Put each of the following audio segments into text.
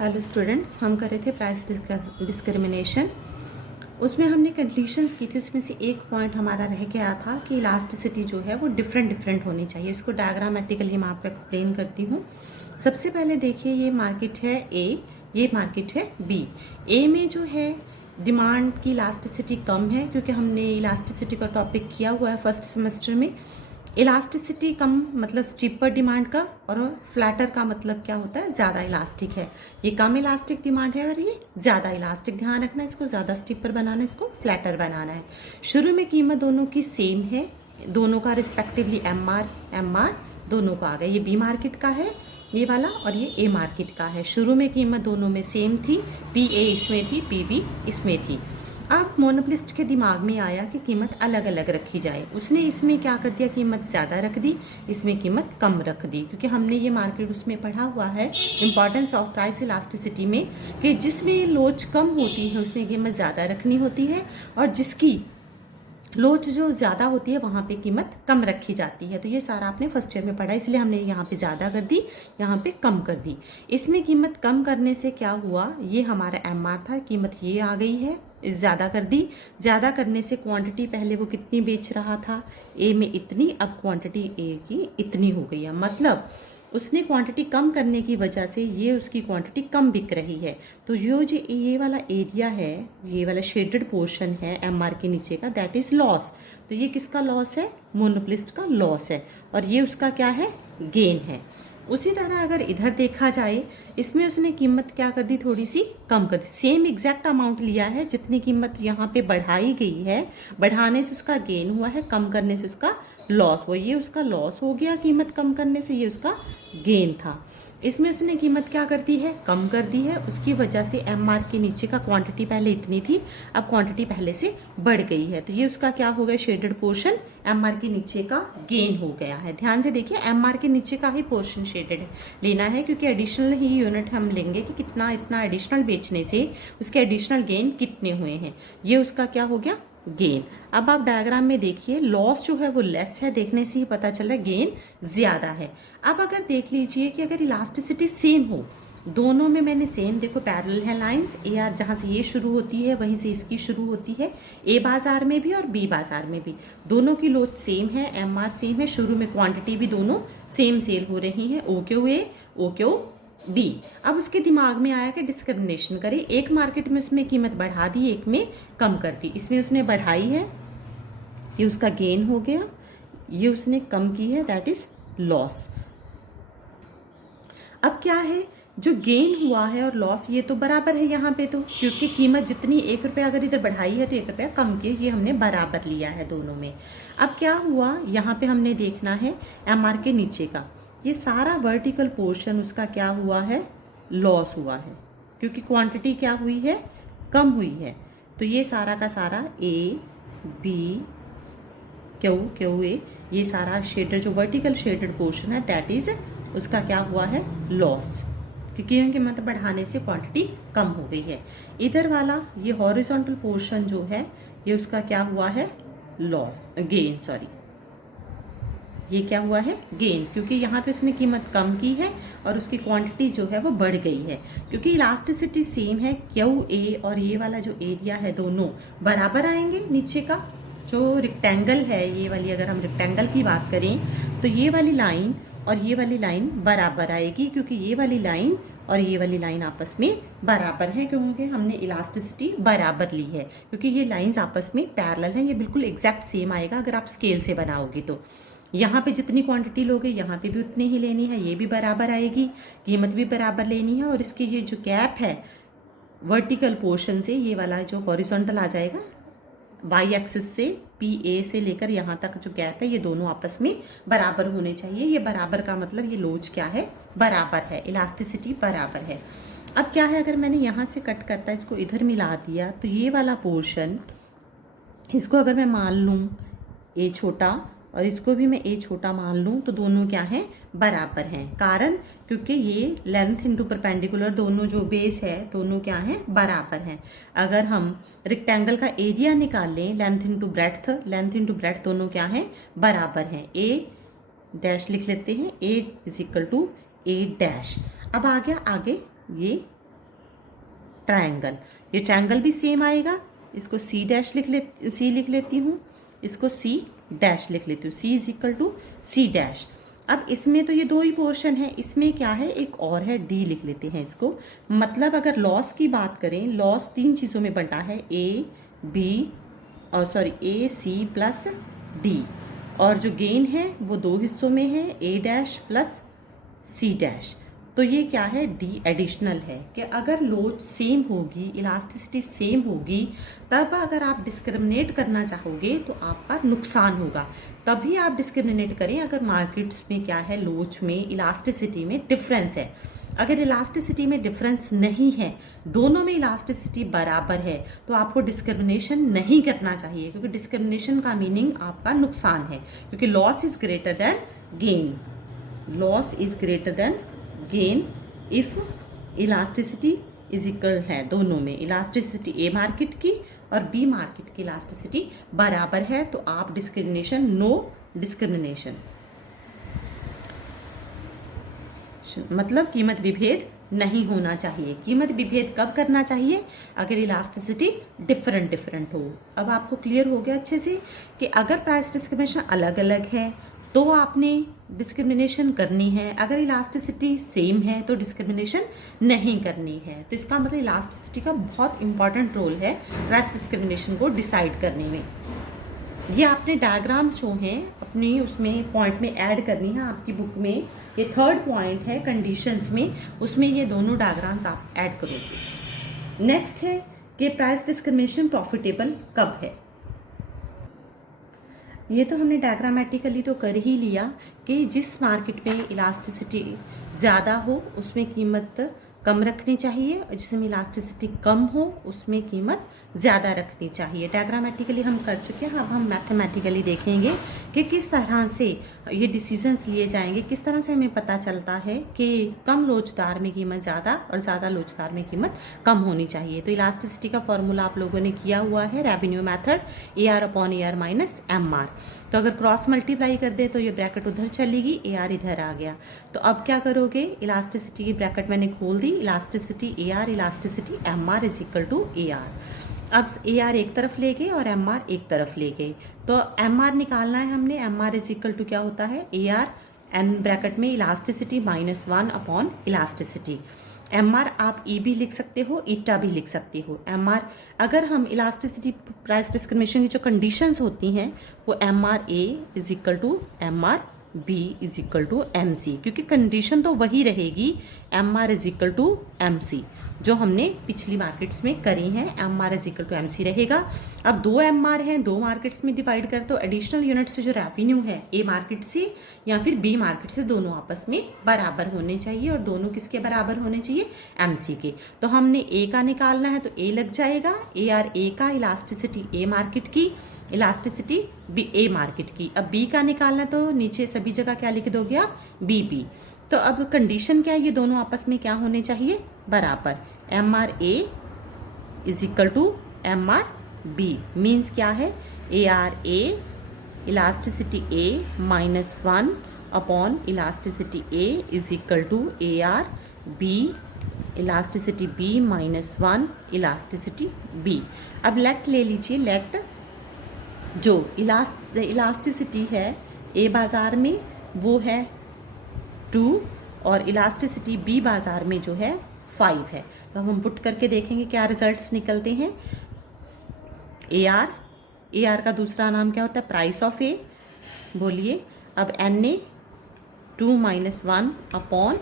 Hello students, हम कर रहे थे प्राइस डिस्क्रिमिनेशन। उसमें हमने कंडीशंस की थी। उसमें से एक पॉइंट हमारा रह गया था कि इलास्टिसिटी जो है वो डिफरेंट होनी चाहिए। इसको डायग्रामेटिकली मैं आपको एक्सप्लेन करती हूँ। सबसे पहले देखिए, ये मार्केट है ए, ये मार्केट है बी। ए में जो है डिमांड की इलास्टिसिटी कम है, क्योंकि हमने इलास्टिसिटी का टॉपिक किया हुआ है फर्स्ट सेमेस्टर में। इलास्टिसिटी कम मतलब स्टीपर डिमांड का, और फ्लैटर का मतलब क्या होता है, ज़्यादा इलास्टिक है। ये कम इलास्टिक डिमांड है और ये ज़्यादा इलास्टिक। ध्यान रखना, इसको ज़्यादा स्टीपर बनाना है, इसको फ्लैटर बनाना है। शुरू में कीमत दोनों की सेम है, दोनों का रिस्पेक्टिवली एम आर दोनों का आ गया। ये बी मार्केट का है ये वाला, और ये ए मार्केट का है। शुरू में कीमत दोनों में सेम थी, पी ए इसमें थी, पी बी इसमें थी। अब मोनोपलिस्ट के दिमाग में आया कि कीमत अलग अलग रखी जाए। उसने इसमें क्या कर दिया, कीमत ज़्यादा रख दी, इसमें कीमत कम रख दी। क्योंकि हमने ये मार्केट उसमें पढ़ा हुआ है इंपॉर्टेंस ऑफ प्राइस इलास्टिसिटी में, कि जिसमें लोच कम होती है उसमें कीमत ज़्यादा रखनी होती है, और जिसकी लोच जो ज़्यादा होती है वहाँ पे कीमत कम रखी जाती है। तो ये सारा आपने फर्स्ट ईयर में पढ़ा, इसलिए हमने यहाँ पे ज़्यादा कर दी, यहाँ पे कम कर दी। इसमें कीमत कम करने से क्या हुआ, ये हमारा एम आर था, कीमत ये आ गई है, ज़्यादा कर दी। ज़्यादा करने से क्वांटिटी पहले वो कितनी बेच रहा था, ए में इतनी, अब क्वांटिटी ए की इतनी हो गई है। मतलब उसने क्वांटिटी कम करने की वजह से ये उसकी क्वांटिटी कम बिक रही है। तो ये वाला एरिया है, ये वाला शेडेड पोर्शन है एम आर के नीचे का, दैट इज लॉस। तो ये किसका लॉस है, मोनोपलिस्ट का लॉस है, और ये उसका क्या है, गेन है। उसी तरह अगर इधर देखा जाए, इसमें उसने कीमत क्या कर दी, थोड़ी सी कम कर दी। सेम एग्जैक्ट अमाउंट लिया है, जितनी कीमत यहाँ पे बढ़ाई गई है, बढ़ाने से उसका गेन हुआ है, कम करने से उसका लॉस हुआ। ये उसका लॉस हो गया कीमत कम करने से, ये उसका गेन था। इसमें उसने कीमत क्या कर दी है, कम कर दी है। उसकी वजह से एम आर के नीचे का क्वांटिटी पहले इतनी थी, अब क्वांटिटी पहले से बढ़ गई है। तो ये उसका क्या हो गया, शेडेड पोर्शन एम आर के नीचे का गेन हो गया है। ध्यान से देखिए, एम आर के नीचे का ही पोर्शन शेडेड लेना है, क्योंकि एडिशनल ही यूनिट हम लेंगे कि कितना इतना एडिशनल बेचने से उसके एडिशनल गेन कितने हुए हैं। ये उसका क्या हो गया, गेन। अब आप डायग्राम में देखिए, लॉस जो है वो लेस है, देखने से ही पता चल रहा है गेन ज्यादा है। अब अगर देख लीजिए कि अगर इलास्टिसिटी सेम हो, दोनों में मैंने सेम, देखो पैरेलल है लाइंस, ए आर जहाँ से ये शुरू होती है वहीं से इसकी शुरू होती है, ए बाजार में भी और बी बाजार में भी दोनों की लोच सेम है, एम आर सेम है, शुरू में क्वांटिटी भी दोनों सेम सेल हो रही है, O Q A O Q B. अब उसके दिमाग में आया कि डिस्क्रिमिनेशन करे, एक मार्केट में उसमें कीमत बढ़ा दी, एक में कम कर दी। इसमें उसने बढ़ाई है, ये उसका गेन हो गया, ये उसने कम की है, दैट इज लॉस। अब क्या है, जो गेन हुआ है और लॉस ये तो बराबर है यहाँ पे, तो क्योंकि कीमत जितनी 1 रुपया अगर इधर बढ़ाई है तो 1 रुपया कम की, ये हमने बराबर लिया है दोनों में। अब क्या हुआ, यहाँ पे हमने देखना है एम आर के नीचे का ये सारा वर्टिकल पोर्शन, उसका क्या हुआ है, लॉस हुआ है, क्योंकि क्वांटिटी क्या हुई है, कम हुई है। तो ये सारा का सारा ए बी क्यू ए, ये सारा शेडेड जो वर्टिकल शेडेड पोर्शन है, दैट इज उसका क्या हुआ है, लॉस, क्योंकि मतलब बढ़ाने से क्वांटिटी कम हो गई है। इधर वाला ये हॉरिजॉन्टल पोर्शन जो है, ये उसका क्या हुआ है, लॉस, गेन, सॉरी, ये क्या हुआ है, गेन, क्योंकि यहाँ पे उसने कीमत कम की है और उसकी क्वांटिटी जो है वो बढ़ गई है। क्योंकि इलास्टिसिटी सेम है, क्यू ए और ये वाला जो एरिया है दोनों बराबर आएंगे। नीचे का जो रेक्टेंगल है, ये वाली, अगर हम रेक्टेंगल की बात करें तो ये वाली लाइन और ये वाली लाइन बराबर आएगी, क्योंकि ये वाली लाइन और ये वाली लाइन आपस में बराबर है, क्योंकि हमने इलास्टिसिटी बराबर ली है। क्योंकि ये लाइंस आपस में पैरेलल हैं, ये बिल्कुल एग्जैक्ट सेम आएगा अगर आप स्केल से बनाओगे। तो यहाँ पे जितनी क्वांटिटी लोगे यहाँ पे भी उतनी ही लेनी है, ये भी बराबर आएगी, कीमत भी बराबर लेनी है। और इसकी ये जो गैप है वर्टिकल पोर्शन से, ये वाला जो हॉरिजॉन्टल आ जाएगा वाई एक्सिस से, पी ए से लेकर यहाँ तक जो गैप है, ये दोनों आपस में बराबर होने चाहिए। ये बराबर का मतलब ये लोच क्या है, बराबर है, इलास्टिसिटी बराबर है। अब क्या है, अगर मैंने यहाँ से कट करता इसको इधर मिला दिया, तो ये वाला पोर्शन, इसको अगर मैं मान लूँ ए छोटा और इसको भी मैं ए छोटा मान लूँ, तो दोनों क्या हैं, बराबर हैं। कारण क्योंकि ये लेंथ इंटू परपेंडिकुलर, दोनों जो बेस है दोनों क्या हैं, बराबर हैं। अगर हम रेक्टेंगल का एरिया निकाल लें, लेंथ इंटू ब्रेड्थ दोनों क्या हैं, बराबर हैं। ए डैश लिख लेते हैं, a is equal to a dash. अब आ गया आगे ये ट्रायंगल, ये ट्रायंगल भी सेम आएगा, इसको सी डैश सी लिख लेती हूँ, इसको सी डैश लिख लेती हूँ, c is equal to c dash. अब इसमें तो ये दो ही पोर्शन है, इसमें क्या है एक और है, डी लिख लेते हैं इसको। मतलब अगर लॉस की बात करें, लॉस तीन चीज़ों में बंटा है, ए बी और सॉरी ए सी प्लस डी, और जो गेन है वो दो हिस्सों में है, ए डैश प्लस सी डैश। तो ये क्या है, डी एडिशनल है कि अगर लोड सेम होगी, इलास्टिसिटी सेम होगी, तब अगर आप डिस्क्रिमिनेट करना चाहोगे तो आपका नुकसान होगा। तभी आप डिस्क्रिमिनेट करें अगर मार्केट्स में क्या है, लोच में इलास्टिसिटी में डिफरेंस है। अगर इलास्टिसिटी में डिफरेंस नहीं है, दोनों में इलास्टिसिटी बराबर है, तो आपको डिस्क्रिमिनेशन नहीं करना चाहिए, क्योंकि डिस्क्रिमिनेशन का मीनिंग आपका नुकसान है, क्योंकि loss is greater than gain, loss is greater than gain if elasticity is equal है, दोनों में इलास्टिसिटी ए मार्केट की और बी मार्केट की इलास्टिसिटी बराबर है, तो आप डिस्क्रिमिनेशन, नो डिस्क्रिमिनेशन, मतलब कीमत विभेद नहीं होना चाहिए। कीमत विभेद कब करना चाहिए, अगर इलास्टिसिटी डिफरेंट हो। अब आपको क्लियर हो गया अच्छे से कि अगर प्राइस डिस्क्रिमिनेशन अलग अलग है तो आपने डिस्क्रिमिनेशन करनी है, अगर इलास्टिसिटी सेम है तो डिस्क्रिमिनेशन नहीं करनी है। तो इसका मतलब इलास्टिसिटी का बहुत इंपॉर्टेंट रोल है प्राइस डिस्क्रिमिनेशन को डिसाइड करने में। ये आपने डायग्राम शो हैं अपनी उसमें पॉइंट में ऐड करनी है आपकी बुक में, ये थर्ड पॉइंट है कंडीशंस में, उसमें ये दोनों डायग्राम्स आप ऐड करोगे। नेक्स्ट है कि प्राइस डिस्क्रिमिनेशन प्रॉफिटेबल कब है। ये तो हमने डायग्रामेटिकली तो कर ही लिया कि जिस मार्केट में इलास्टिसिटी ज़्यादा हो उसमें कीमत कम रखनी चाहिए, और जिसमें इलास्टिसिटी कम हो उसमें कीमत ज़्यादा रखनी चाहिए। डायग्रामेटिकली हम कर चुके हैं, अब हम मैथमेटिकली देखेंगे कि किस तरह से ये डिसीजंस लिए जाएंगे, किस तरह से हमें पता चलता है कि कम लोचदार में कीमत ज़्यादा और ज़्यादा लोचदार में कीमत कम होनी चाहिए। तो इलास्टिसिटी का फॉर्मूला आप लोगों ने किया हुआ है, revenue method, A R upon A R minus M R. तो अगर क्रॉस मल्टीप्लाई कर दे तो ये ब्रैकेट उधर चलेगी, ए आर इधर आ गया। तो अब क्या करोगे, इलास्टिसिटी की ब्रैकेट मैंने खोल दी, elasticity a r, elasticity M R is equal to A r. अब ए आर एक तरफ ले गए और एम आर एक तरफ ले गए, तो एम आर निकालना है हमने। M are is equal to क्या होता है, ए आर एन ब्रैकेट में elasticity minus 1 upon elasticity. M R आप ई भी लिख सकते हो, ईटा भी लिख सकते हो। एम आर अगर हम इलास्टिसिटी प्राइस डिस्क्रिमिनेशन की जो कंडीशंस होती हैं वो M R A is equal to M R B is equal to M C, क्योंकि कंडीशन तो वही रहेगी, M are is equal to M C, जो हमने पिछली मार्केट्स में करी हैं, M are is equal to M C रहेगा। अब दो एम आर हैं, दो मार्केट्स में डिवाइड कर, तो एडिशनल यूनिट से जो रेवेन्यू है ए मार्केट से या फिर बी मार्केट से, दोनों आपस में बराबर होने चाहिए, और दोनों किसके बराबर होने चाहिए, एम सी के। तो हमने ए का निकालना है तो ए लग जाएगा, ए आर ए का, इलास्टिसिटी ए मार्केट की, इलास्टिसिटी बी ए मार्केट की। अब बी का निकालना तो नीचे सभी जगह क्या लिख दोगे आप, बी बी। तो अब कंडीशन क्या है, ये दोनों आपस में क्या होने चाहिए, बराबर। M R A is equal to M R B means क्या है, A R A elasticity A minus 1 upon elasticity A is equal to A R B elasticity B minus 1 elasticity B. अब लेट ले लीजिए, late जो elasticity है ए बाज़ार में वो है 2 और इलास्टिसिटी बी बाज़ार में जो है 5 है। तो हम पुट करके देखेंगे क्या रिजल्ट्स निकलते हैं। ए आर का दूसरा नाम क्या होता है, प्राइस ऑफ ए, बोलिए। अब एन ए 2 माइनस 1 अपॉन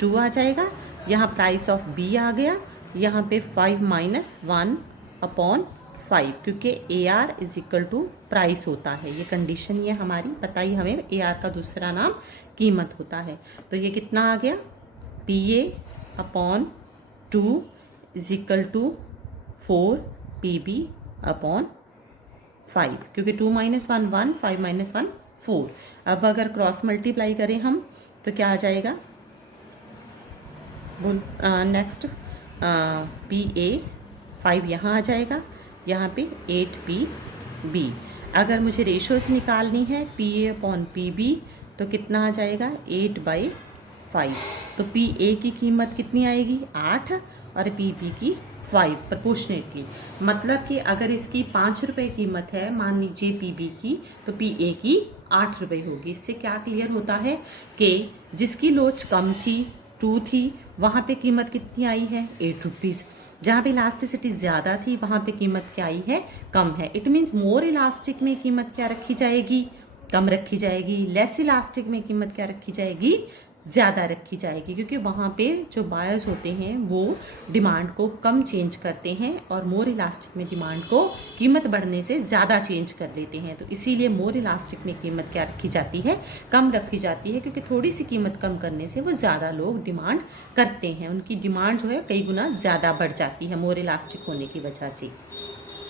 2 आ जाएगा, यहाँ प्राइस ऑफ बी आ गया, यहाँ पे 5 माइनस 1 अपॉन 5, क्योंकि A R is equal to price होता है। ये कंडीशन ये हमारी बताइए हमें, ए आर का दूसरा नाम कीमत होता है। तो ये कितना आ गया, P A upon 2 is equal to 4 P B upon 5, क्योंकि 2 माइनस 1 1, 5 माइनस 1 4। अब अगर क्रॉस मल्टीप्लाई करें हम तो क्या आ जाएगा, नेक्स्ट पी ए 5 यहाँ आ जाएगा, यहाँ पे 8 पी बी। अगर मुझे रेशोज निकालनी है P A upon P B तो कितना आ जाएगा, 8/5 5। तो पी ए की कीमत कितनी आएगी 8 और पी बी की 5 प्रोपोर्शनेटली। मतलब कि अगर इसकी 5 रुपये कीमत है मान लीजिए पी बी की, तो पी ए की 8 रुपये होगी। इससे क्या क्लियर होता है कि जिसकी लोच कम थी 2 थी वहाँ पे कीमत कितनी आई है 8 रुपीज़। जहाँ पे इलास्टिसिटी ज़्यादा थी वहाँ पे कीमत क्या आई है कम है। इट मीन्स मोर इलास्टिक में कीमत क्या रखी जाएगी कम रखी जाएगी, लेस इलास्टिक में कीमत क्या रखी जाएगी ज़्यादा रखी जाएगी, क्योंकि वहाँ पे जो बायर्स होते हैं वो डिमांड को कम चेंज करते हैं और मोर इलास्टिक में डिमांड को कीमत बढ़ने से ज़्यादा चेंज कर लेते हैं। तो इसीलिए मोर इलास्टिक में कीमत क्या रखी जाती है कम रखी जाती है, क्योंकि थोड़ी सी कीमत कम करने से वो ज़्यादा लोग डिमांड करते हैं, उनकी डिमांड जो है कई गुना ज़्यादा बढ़ जाती है मोर इलास्टिक होने की वजह से।